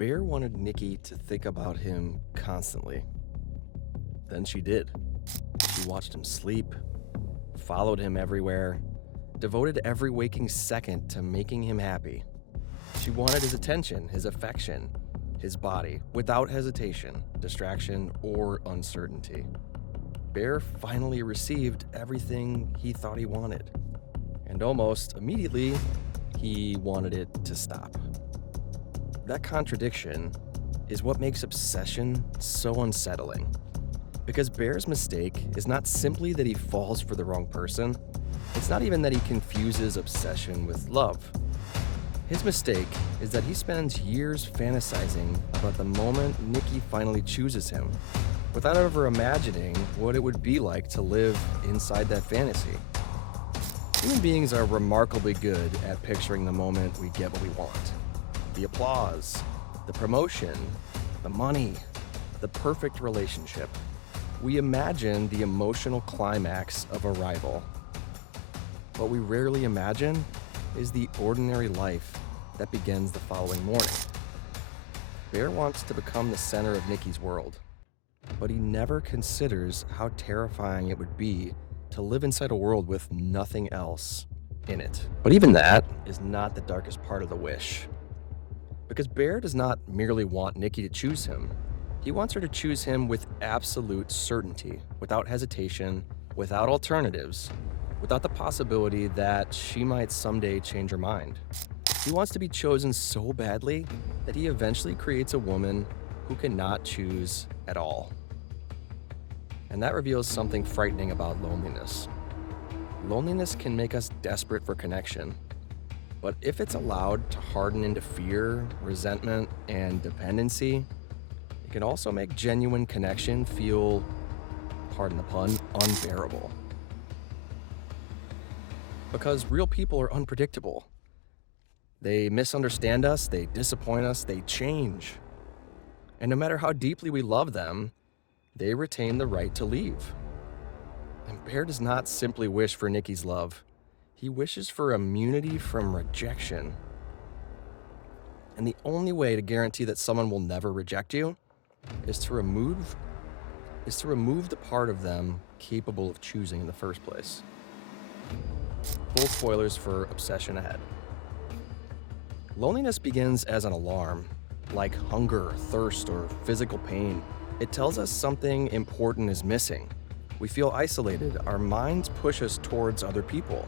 Bear wanted Nikki to think about him constantly. Then she did. She watched him sleep, followed him everywhere, devoted every waking second to making him happy. She wanted his attention, his affection, his body, without hesitation, distraction, or uncertainty. Bear finally received everything he thought he wanted. And almost immediately, he wanted it to stop. That contradiction is what makes obsession so unsettling. Because Bear's mistake is not simply that he falls for the wrong person, it's not even that he confuses obsession with love. His mistake is that he spends years fantasizing about the moment Nikki finally chooses him, without ever imagining what it would be like to live inside that fantasy. Human beings are remarkably good at picturing the moment we get what we want. The applause, the promotion, the money, the perfect relationship. We imagine the emotional climax of arrival. What we rarely imagine is the ordinary life that begins the following morning. Bear wants to become the center of Nikki's world, but he never considers how terrifying it would be to live inside a world with nothing else in it. But even that is not the darkest part of the wish. Because Bear does not merely want Nikki to choose him, he wants her to choose him with absolute certainty, without hesitation, without alternatives, without the possibility that she might someday change her mind. He wants to be chosen so badly that he eventually creates a woman who cannot choose at all. And that reveals something frightening about loneliness. Loneliness can make us desperate for connection, but if it's allowed to harden into fear, resentment, and dependency, it can also make genuine connection feel, pardon the pun, unbearable. Because real people are unpredictable. They misunderstand us, they disappoint us, they change. And no matter how deeply we love them, they retain the right to leave. And Bear does not simply wish for Nikki's love. He wishes for immunity from rejection. And the only way to guarantee that someone will never reject you is to remove the part of them capable of choosing in the first place. Full spoilers for Obsession ahead. Loneliness begins as an alarm, like hunger, thirst, or physical pain. It tells us something important is missing. We feel isolated. Our minds push us towards other people.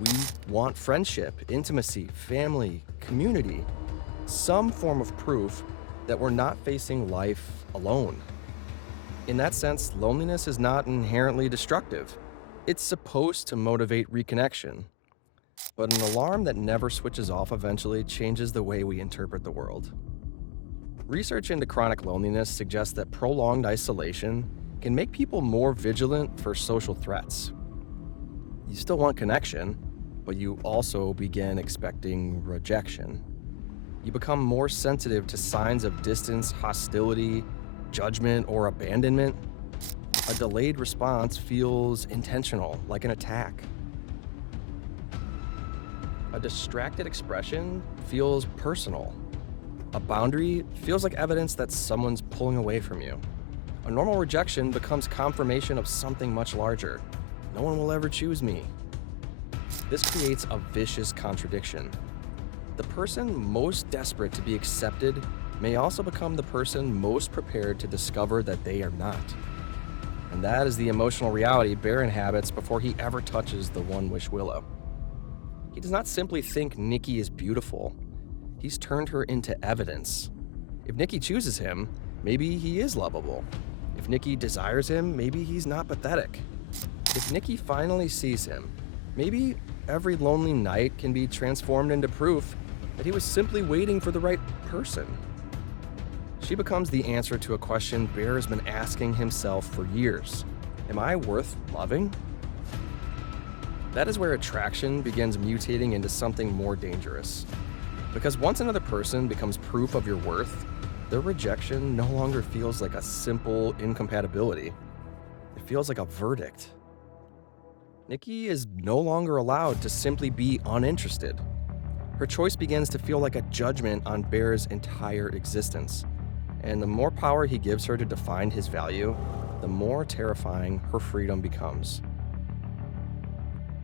We want friendship, intimacy, family, community, some form of proof that we're not facing life alone. In that sense, loneliness is not inherently destructive. It's supposed to motivate reconnection. But an alarm that never switches off eventually changes the way we interpret the world. Research into chronic loneliness suggests that prolonged isolation can make people more vigilant for social threats. You still want connection, but you also begin expecting rejection. You become more sensitive to signs of distance, hostility, judgment, or abandonment. A delayed response feels intentional, like an attack. A distracted expression feels personal. A boundary feels like evidence that someone's pulling away from you. A normal rejection becomes confirmation of something much larger. No one will ever choose me. This creates a vicious contradiction. The person most desperate to be accepted may also become the person most prepared to discover that they are not. And that is the emotional reality Bear inhabits before he ever touches the One-Wish Willow. He does not simply think Nikki is beautiful. He's turned her into evidence. If Nikki chooses him, maybe he is lovable. If Nikki desires him, maybe he's not pathetic. If Nikki finally sees him, maybe every lonely night can be transformed into proof that he was simply waiting for the right person. She becomes the answer to a question Bear has been asking himself for years. Am I worth loving? That is where attraction begins mutating into something more dangerous. Because once another person becomes proof of your worth, their rejection no longer feels like a simple incompatibility. It feels like a verdict. Nikki is no longer allowed to simply be uninterested. Her choice begins to feel like a judgment on Bear's entire existence. And the more power he gives her to define his value, the more terrifying her freedom becomes.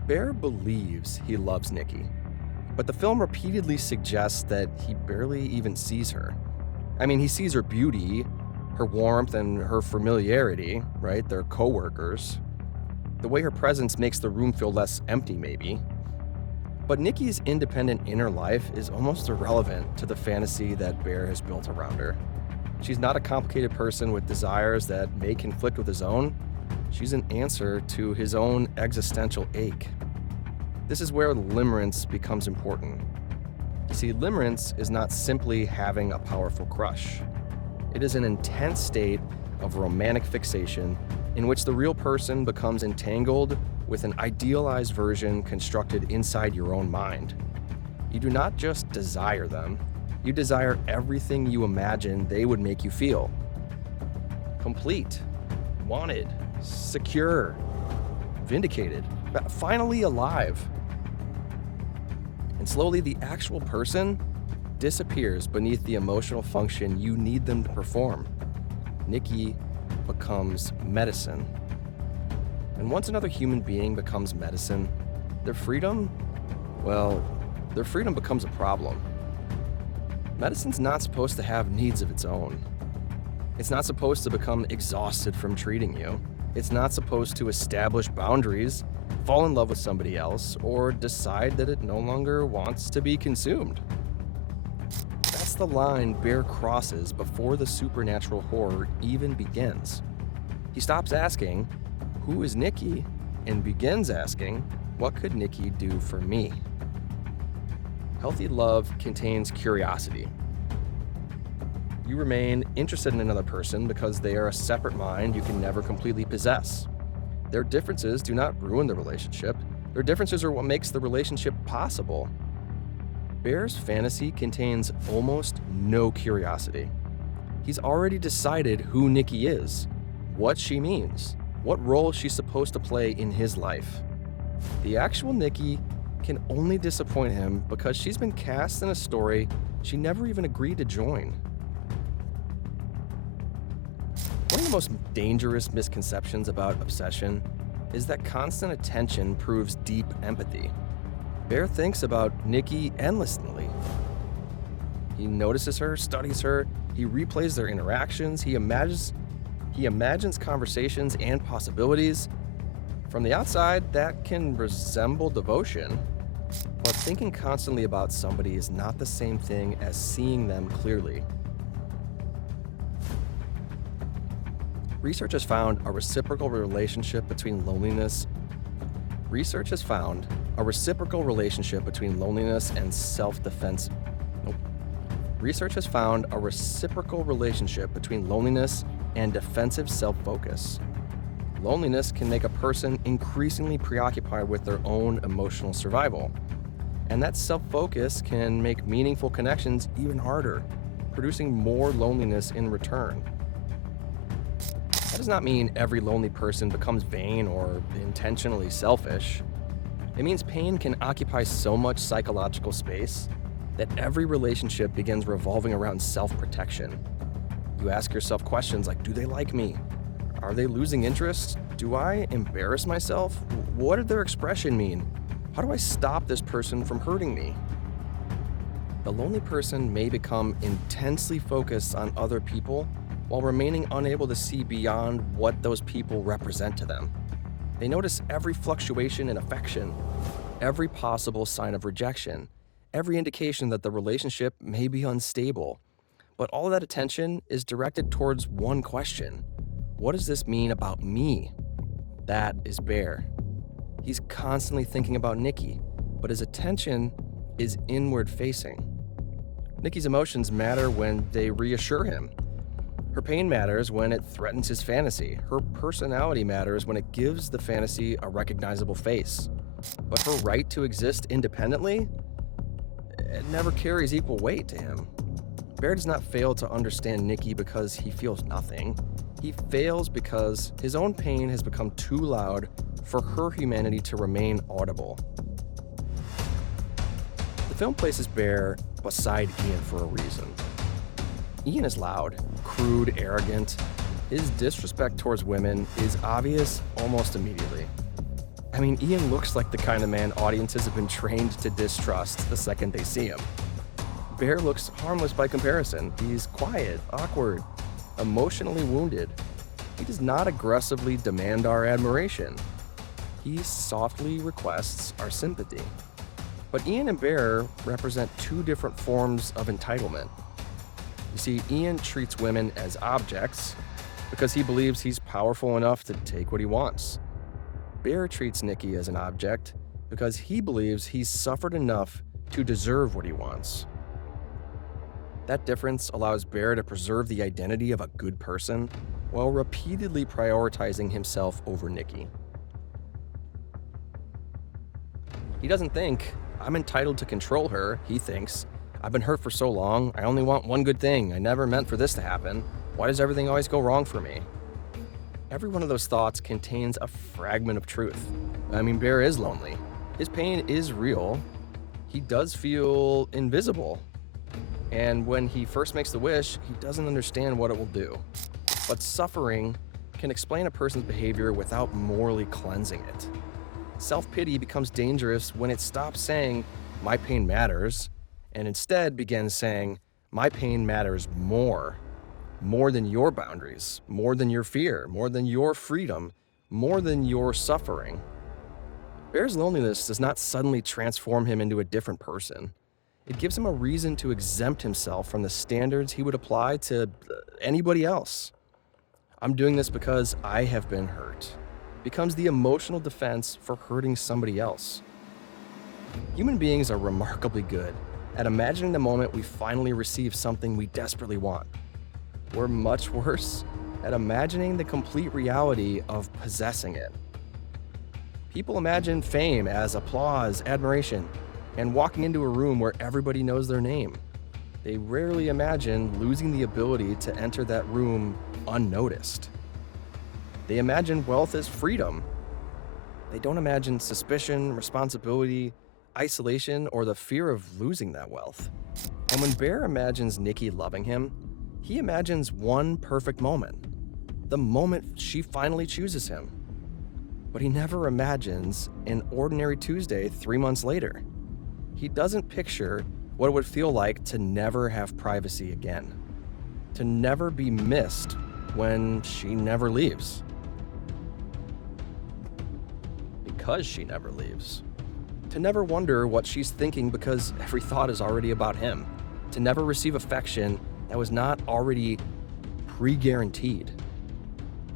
Bear believes he loves Nikki, but the film repeatedly suggests that he barely even sees her. I mean, he sees her beauty, her warmth, and her familiarity, right? They're co-workers. The way her presence makes the room feel less empty, maybe. But Nikki's independent inner life is almost irrelevant to the fantasy that Bear has built around her. She's not a complicated person with desires that may conflict with his own. She's an answer to his own existential ache. This is where limerence becomes important. You see, limerence is not simply having a powerful crush. It is an intense state of romantic fixation in which the real person becomes entangled with an idealized version constructed inside your own mind. You do not just desire them, you desire everything you imagine they would make you feel. Complete, wanted, secure, vindicated, finally alive. And slowly the actual person disappears beneath the emotional function you need them to perform. Nikki becomes medicine. And once another human being becomes medicine, their freedom becomes a problem. Medicine's not supposed to have needs of its own. It's not supposed to become exhausted from treating you. It's not supposed to establish boundaries, fall in love with somebody else, or decide that it no longer wants to be consumed. That's the line Bear crosses before the supernatural horror even begins. He stops asking, "Who is Nikki?" and begins asking, "What could Nikki do for me?" Healthy love contains curiosity. You remain interested in another person because they are a separate mind you can never completely possess. Their differences do not ruin the relationship. Their differences are what makes the relationship possible. Bear's fantasy contains almost no curiosity. He's already decided who Nikki is, what she means, what role she's supposed to play in his life. The actual Nikki can only disappoint him because she's been cast in a story she never even agreed to join. One of the most dangerous misconceptions about obsession is that constant attention proves deep empathy. Bear thinks about Nikki endlessly. He notices her, studies her, he replays their interactions, he imagines conversations and possibilities. From the outside, that can resemble devotion, but thinking constantly about somebody is not the same thing as seeing them clearly. Research has found a reciprocal relationship between loneliness and self-defense. Research has found a reciprocal relationship between loneliness and defensive self-focus. Loneliness can make a person increasingly preoccupied with their own emotional survival. And that self-focus can make meaningful connections even harder, producing more loneliness in return. That does not mean every lonely person becomes vain or intentionally selfish. It means pain can occupy so much psychological space that every relationship begins revolving around self-protection. You ask yourself questions like, do they like me? Are they losing interest? Do I embarrass myself? What did their expression mean? How do I stop this person from hurting me? The lonely person may become intensely focused on other people while remaining unable to see beyond what those people represent to them. They notice every fluctuation in affection, every possible sign of rejection, every indication that the relationship may be unstable. But all of that attention is directed towards one question. What does this mean about me? That is Bear. He's constantly thinking about Nikki, but his attention is inward facing. Nikki's emotions matter when they reassure him. Her pain matters when it threatens his fantasy. Her personality matters when it gives the fantasy a recognizable face. But her right to exist independently, it never carries equal weight to him. Bear does not fail to understand Nikki because he feels nothing. He fails because his own pain has become too loud for her humanity to remain audible. The The film places Bear beside Ian for a reason. Ian is loud, crude, arrogant. His disrespect towards women is obvious almost immediately. I mean, Ian looks like the kind of man audiences have been trained to distrust the second they see him. Bear looks harmless by comparison. He's quiet, awkward, emotionally wounded. He does not aggressively demand our admiration. He softly requests our sympathy. But Ian and Bear represent two different forms of entitlement. You see, Ian treats women as objects because he believes he's powerful enough to take what he wants. Bear treats Nikki as an object because he believes he's suffered enough to deserve what he wants. That difference allows Bear to preserve the identity of a good person while repeatedly prioritizing himself over Nikki. He doesn't think, I'm entitled to control her. He thinks, I've been hurt for so long, I only want one good thing. I never meant for this to happen. Why does everything always go wrong for me? Every one of those thoughts contains a fragment of truth. I mean, Bear is lonely. His pain is real. He does feel invisible. And when he first makes the wish, he doesn't understand what it will do. But suffering can explain a person's behavior without morally cleansing it. Self-pity becomes dangerous when it stops saying, my pain matters, and instead begins saying, my pain matters more than your boundaries, more than your fear, more than your freedom, more than your suffering. Bear's loneliness does not suddenly transform him into a different person. It gives him a reason to exempt himself from the standards he would apply to anybody else. I'm doing this because I have been hurt. Becomes the emotional defense for hurting somebody else. Human beings are remarkably good at imagining the moment we finally receive something we desperately want. We're much worse at imagining the complete reality of possessing it. People imagine fame as applause, admiration, and walking into a room where everybody knows their name. They rarely imagine losing the ability to enter that room unnoticed. They imagine wealth as freedom. They don't imagine suspicion, responsibility, isolation, or the fear of losing that wealth. And when Bear imagines Nikki loving him, he imagines one perfect moment, the moment she finally chooses him. But he never imagines an ordinary Tuesday 3 months later. He doesn't picture what it would feel like to never have privacy again, to never be missed when she never leaves. Because she never leaves. To never wonder what she's thinking because every thought is already about him. To never receive affection that was not already pre-guaranteed.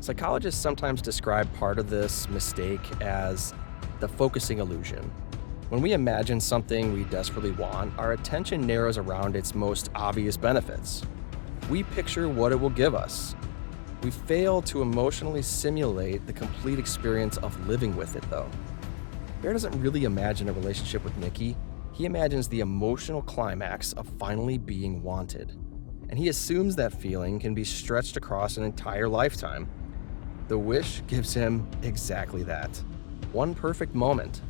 Psychologists sometimes describe part of this mistake as the focusing illusion. When we imagine something we desperately want, our attention narrows around its most obvious benefits. We picture what it will give us. We fail to emotionally simulate the complete experience of living with it, though. Bear doesn't really imagine a relationship with Nikki. He imagines the emotional climax of finally being wanted. And he assumes that feeling can be stretched across an entire lifetime. The wish gives him exactly that. One perfect moment,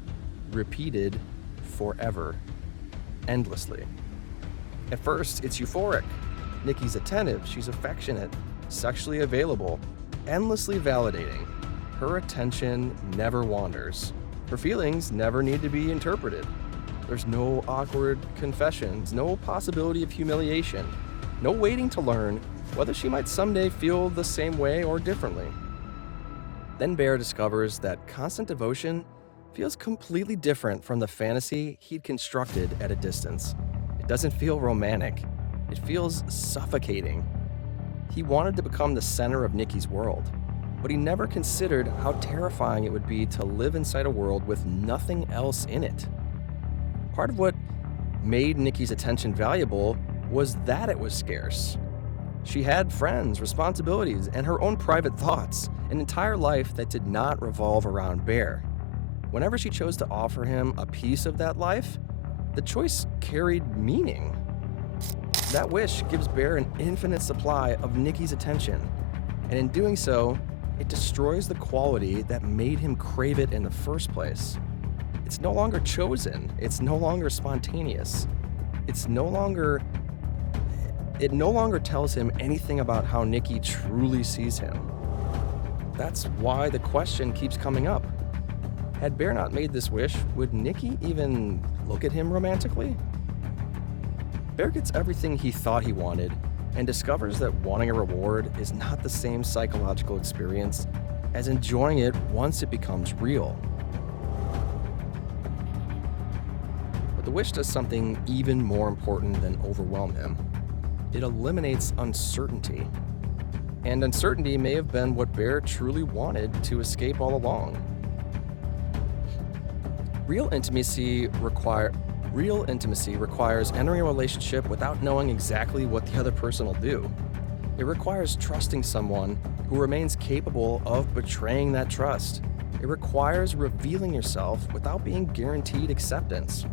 repeated forever, endlessly. At first, it's euphoric. Nikki's attentive, she's affectionate, sexually available, endlessly validating. Her attention never wanders. Her feelings never need to be interpreted. There's no awkward confessions, no possibility of humiliation, no waiting to learn whether she might someday feel the same way or differently. Then Bear discovers that constant devotion feels completely different from the fantasy he'd constructed at a distance. It doesn't feel romantic. It feels suffocating. He wanted to become the center of Nikki's world, but he never considered how terrifying it would be to live inside a world with nothing else in it. Part of what made Nikki's attention valuable was that it was scarce. She had friends, responsibilities, and her own private thoughts, an entire life that did not revolve around Bear. Whenever she chose to offer him a piece of that life, the choice carried meaning. That wish gives Bear an infinite supply of Nikki's attention, and in doing so, it destroys the quality that made him crave it in the first place. It's no longer chosen. It's no longer spontaneous. It no longer tells him anything about how Nikki truly sees him. That's why the question keeps coming up. Had Bear not made this wish, would Nikki even look at him romantically? Bear gets everything he thought he wanted and discovers that wanting a reward is not the same psychological experience as enjoying it once it becomes real. But the wish does something even more important than overwhelm him. It eliminates uncertainty. And uncertainty may have been what Bear truly wanted to escape all along. Real intimacy requires entering a relationship without knowing exactly what the other person will do. It requires trusting someone who remains capable of betraying that trust. It requires revealing yourself without being guaranteed acceptance.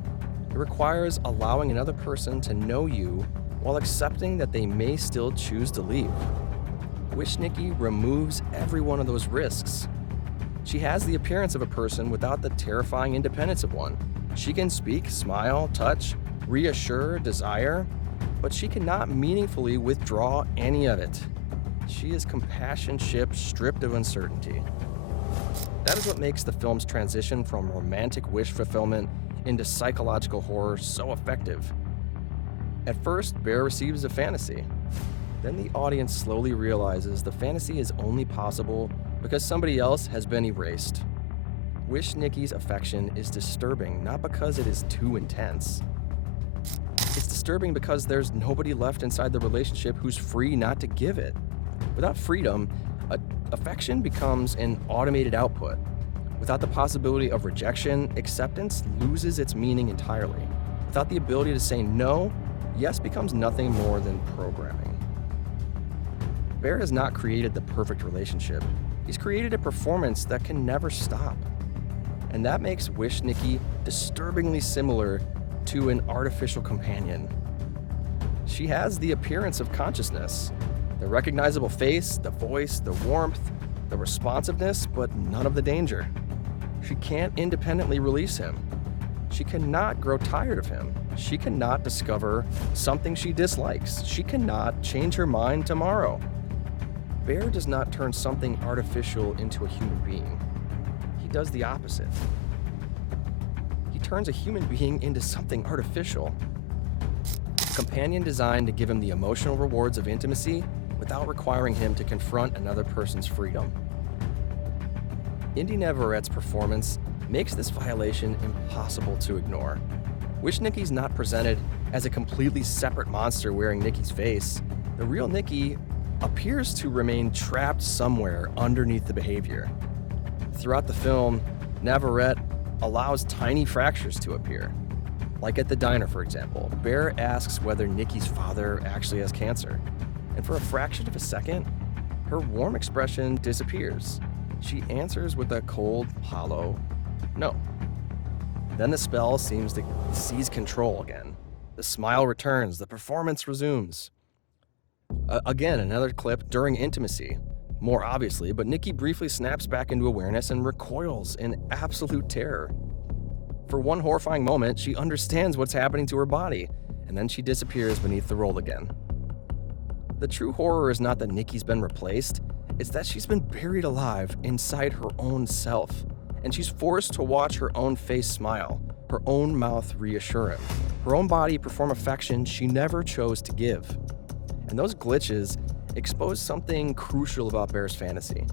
It requires allowing another person to know you while accepting that they may still choose to leave. Wish Nikki removes every one of those risks. She has the appearance of a person without the terrifying independence of one. She can speak, smile, touch, reassure, desire, but she cannot meaningfully withdraw any of it. She is compassion ship stripped of uncertainty. That is what makes the film's transition from romantic wish fulfillment into psychological horror so effective. At first, Bear receives a fantasy. Then the audience slowly realizes the fantasy is only possible because somebody else has been erased. Wish Nikki's affection is disturbing not because it is too intense. It's disturbing because there's nobody left inside the relationship who's free not to give it. Without freedom, affection becomes an automated output. Without the possibility of rejection, acceptance loses its meaning entirely. Without the ability to say no, yes becomes nothing more than programming. Bear has not created the perfect relationship. He's created a performance that can never stop. And that makes Wish Nikki disturbingly similar to an artificial companion. She has the appearance of consciousness, the recognizable face, the voice, the warmth, the responsiveness, but none of the danger. She can't independently release him. She cannot grow tired of him. She cannot discover something she dislikes. She cannot change her mind tomorrow. Bear does not turn something artificial into a human being. He does the opposite. He turns a human being into something artificial. A companion designed to give him the emotional rewards of intimacy without requiring him to confront another person's freedom. Indy Neverette's performance makes this violation impossible to ignore. Wish Nikki's not presented as a completely separate monster wearing Nikki's face. The real Nikki appears to remain trapped somewhere underneath the behavior. Throughout the film, Neverette allows tiny fractures to appear. Like at the diner, for example, Bear asks whether Nikki's father actually has cancer. And for a fraction of a second, her warm expression disappears. She answers with a cold, hollow no. Then the spell seems to seize control again. The smile returns, the performance resumes. Again, another clip during intimacy. More obviously, but Nikki briefly snaps back into awareness and recoils in absolute terror. For one horrifying moment, she understands what's happening to her body, and then she disappears beneath the roll again. The true horror is not that Nikki's been replaced, it's that she's been buried alive inside her own self, and she's forced to watch her own face smile, her own mouth reassure him, her own body perform affection she never chose to give. And those glitches expose something crucial about Bear's fantasy.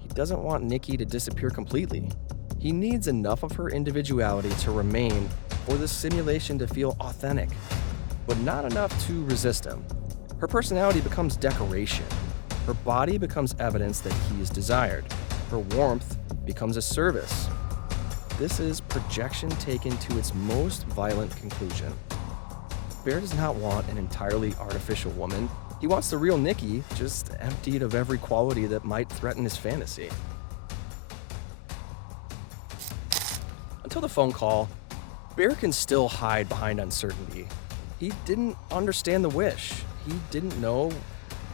He doesn't want Nikki to disappear completely. He needs enough of her individuality to remain for the simulation to feel authentic, but not enough to resist him. Her personality becomes decoration. Her body becomes evidence that he is desired. Her warmth becomes a service. This is projection taken to its most violent conclusion. Bear does not want an entirely artificial woman. He wants the real Nikki, just emptied of every quality that might threaten his fantasy. Until the phone call, Bear can still hide behind uncertainty. He didn't understand the wish. He didn't know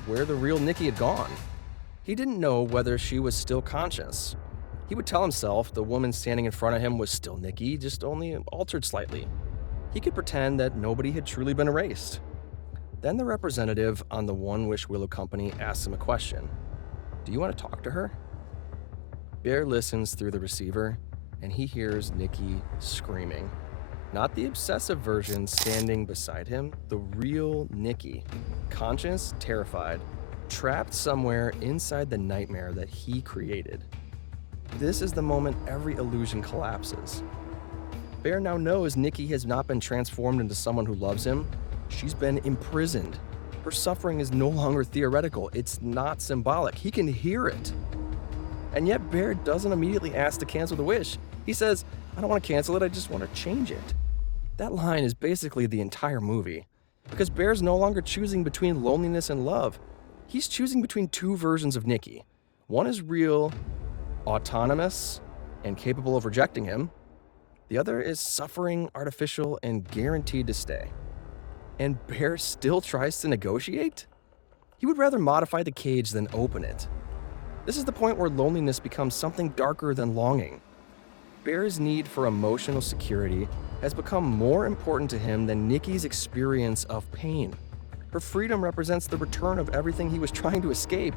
where the real Nikki had gone. He didn't know whether she was still conscious, He would tell himself the woman standing in front of him was still Nikki, just only altered slightly. He could pretend that nobody had truly been erased. Then the representative on the One Wish Willow Company asks him a question. Do you want to talk to her? Bear listens through the receiver, and he hears Nikki screaming. Not the obsessive version standing beside him, the real Nikki, conscious, terrified, trapped somewhere inside the nightmare that he created. This is the moment every illusion collapses. Bear now knows Nikki has not been transformed into someone who loves him. She's been imprisoned. Her suffering is no longer theoretical. It's not symbolic. He can hear it. And yet Bear doesn't immediately ask to cancel the wish. He says, I don't want to cancel it, I just want to change it. That line is basically the entire movie. Because Bear's no longer choosing between loneliness and love. He's choosing between two versions of Nikki. One is real, autonomous, and capable of rejecting him. The other is suffering, artificial, and guaranteed to stay. And Bear still tries to negotiate? He would rather modify the cage than open it. This is the point where loneliness becomes something darker than longing. Bear's need for emotional security has become more important to him than Nikki's experience of pain. Her freedom represents the return of everything he was trying to escape.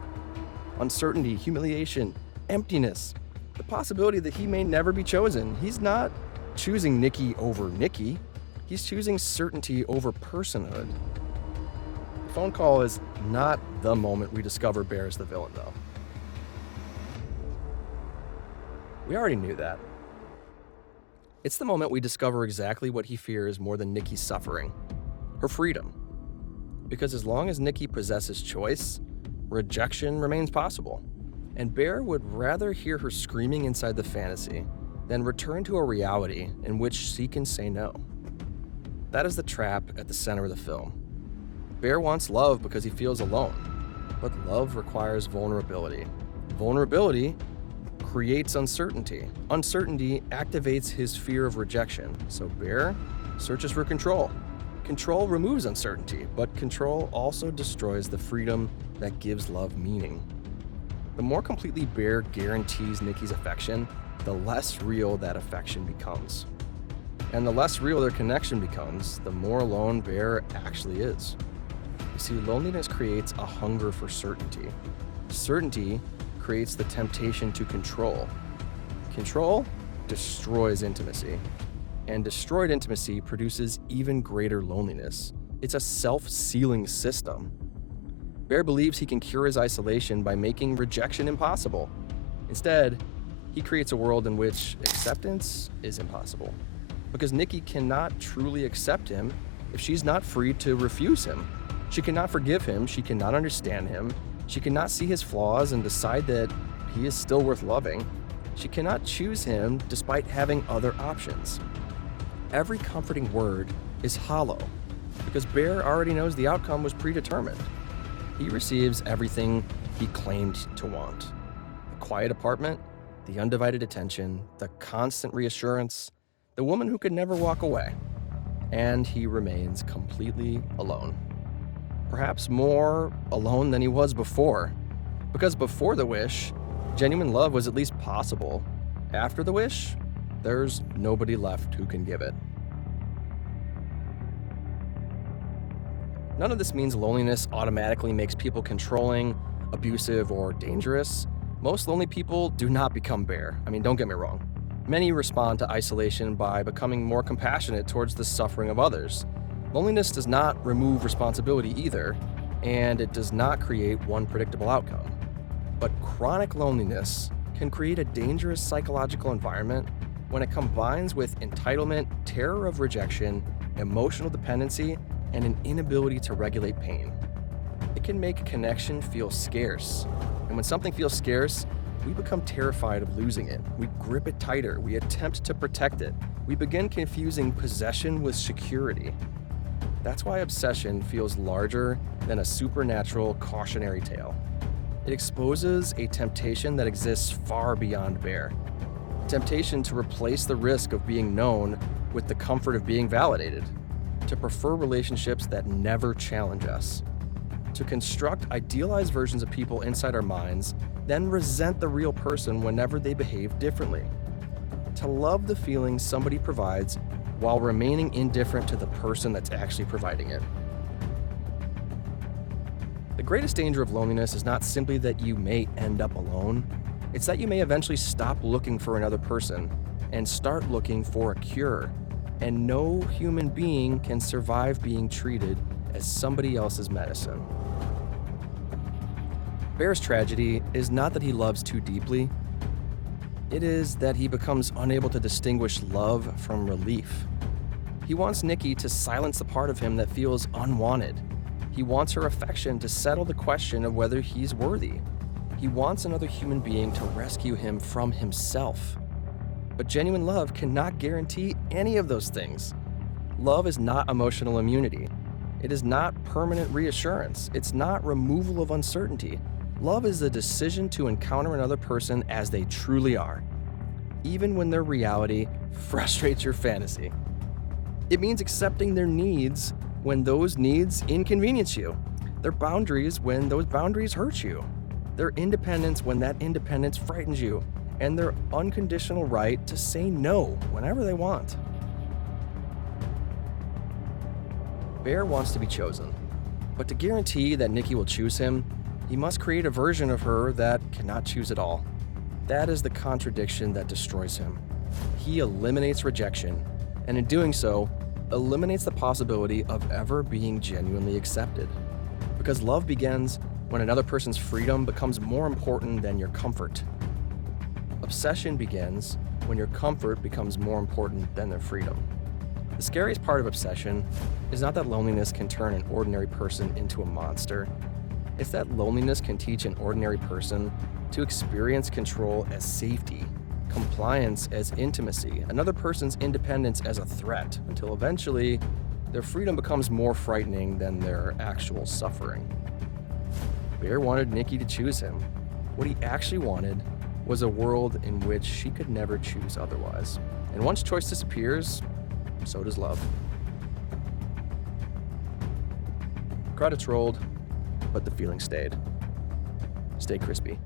Uncertainty, humiliation, emptiness, the possibility that he may never be chosen. He's not choosing Nikki over Nikki. He's choosing certainty over personhood. The phone call is not the moment we discover Bear's the villain, though. We already knew that. It's the moment we discover exactly what he fears more than Nikki's suffering, her freedom. Because as long as Nikki possesses choice, rejection remains possible. And Bear would rather hear her screaming inside the fantasy than return to a reality in which she can say no. That is the trap at the center of the film. Bear wants love because he feels alone, but love requires vulnerability. Vulnerability creates uncertainty. Uncertainty activates his fear of rejection, so Bear searches for control. Control removes uncertainty, but control also destroys the freedom that gives love meaning. The more completely Bear guarantees Nikki's affection, the less real that affection becomes. And the less real their connection becomes, the more alone Bear actually is. You see, loneliness creates a hunger for certainty. Certainty creates the temptation to control. Control destroys intimacy. And destroyed intimacy produces even greater loneliness. It's a self-sealing system. Bear believes he can cure his isolation by making rejection impossible. Instead, he creates a world in which acceptance is impossible. Because Nikki cannot truly accept him if she's not free to refuse him. She cannot forgive him, she cannot understand him, she cannot see his flaws and decide that he is still worth loving. She cannot choose him despite having other options. Every comforting word is hollow, because Bear already knows the outcome was predetermined. He receives everything he claimed to want. A quiet apartment, the undivided attention, the constant reassurance, the woman who could never walk away. And he remains completely alone. Perhaps more alone than he was before. Because before the wish, genuine love was at least possible. After the wish, there's nobody left who can give it. None of this means loneliness automatically makes people controlling, abusive, or dangerous. Most lonely people do not become Bear. I mean, don't get me wrong. Many respond to isolation by becoming more compassionate towards the suffering of others. Loneliness does not remove responsibility either, and it does not create one predictable outcome. But chronic loneliness can create a dangerous psychological environment when it combines with entitlement, terror of rejection, emotional dependency, and an inability to regulate pain. It can make connection feel scarce, and when something feels scarce, we become terrified of losing it. We grip it tighter, we attempt to protect it. We begin confusing possession with security. That's why obsession feels larger than a supernatural cautionary tale. It exposes a temptation that exists far beyond Bear. Temptation to replace the risk of being known with the comfort of being validated. To prefer relationships that never challenge us. To construct idealized versions of people inside our minds then resent the real person whenever they behave differently. To love the feeling somebody provides while remaining indifferent to the person that's actually providing it. The greatest danger of loneliness is not simply that you may end up alone, it's that you may eventually stop looking for another person and start looking for a cure. And no human being can survive being treated as somebody else's medicine. Bear's tragedy is not that he loves too deeply, it is that he becomes unable to distinguish love from relief. He wants Nikki to silence the part of him that feels unwanted. He wants her affection to settle the question of whether he's worthy. He wants another human being to rescue him from himself. But genuine love cannot guarantee any of those things. Love is not emotional immunity. It is not permanent reassurance. It's not removal of uncertainty. Love is the decision to encounter another person as they truly are, even when their reality frustrates your fantasy. It means accepting their needs when those needs inconvenience you, their boundaries when those boundaries hurt you, their independence when that independence frightens you, and their unconditional right to say no whenever they want. Bear wants to be chosen, but to guarantee that Nikki will choose him, he must create a version of her that cannot choose at all. That is the contradiction that destroys him. He eliminates rejection, and in doing so, eliminates the possibility of ever being genuinely accepted. Because love begins when another person's freedom becomes more important than your comfort. Obsession begins when your comfort becomes more important than their freedom. The scariest part of obsession is not that loneliness can turn an ordinary person into a monster. It's that loneliness can teach an ordinary person to experience control as safety, compliance as intimacy, another person's independence as a threat, until eventually their freedom becomes more frightening than their actual suffering. Bear wanted Nikki to choose him. What he actually wanted was a world in which she could never choose otherwise. And once choice disappears, so does love. Credits rolled, but the feeling stayed. Stay crispy.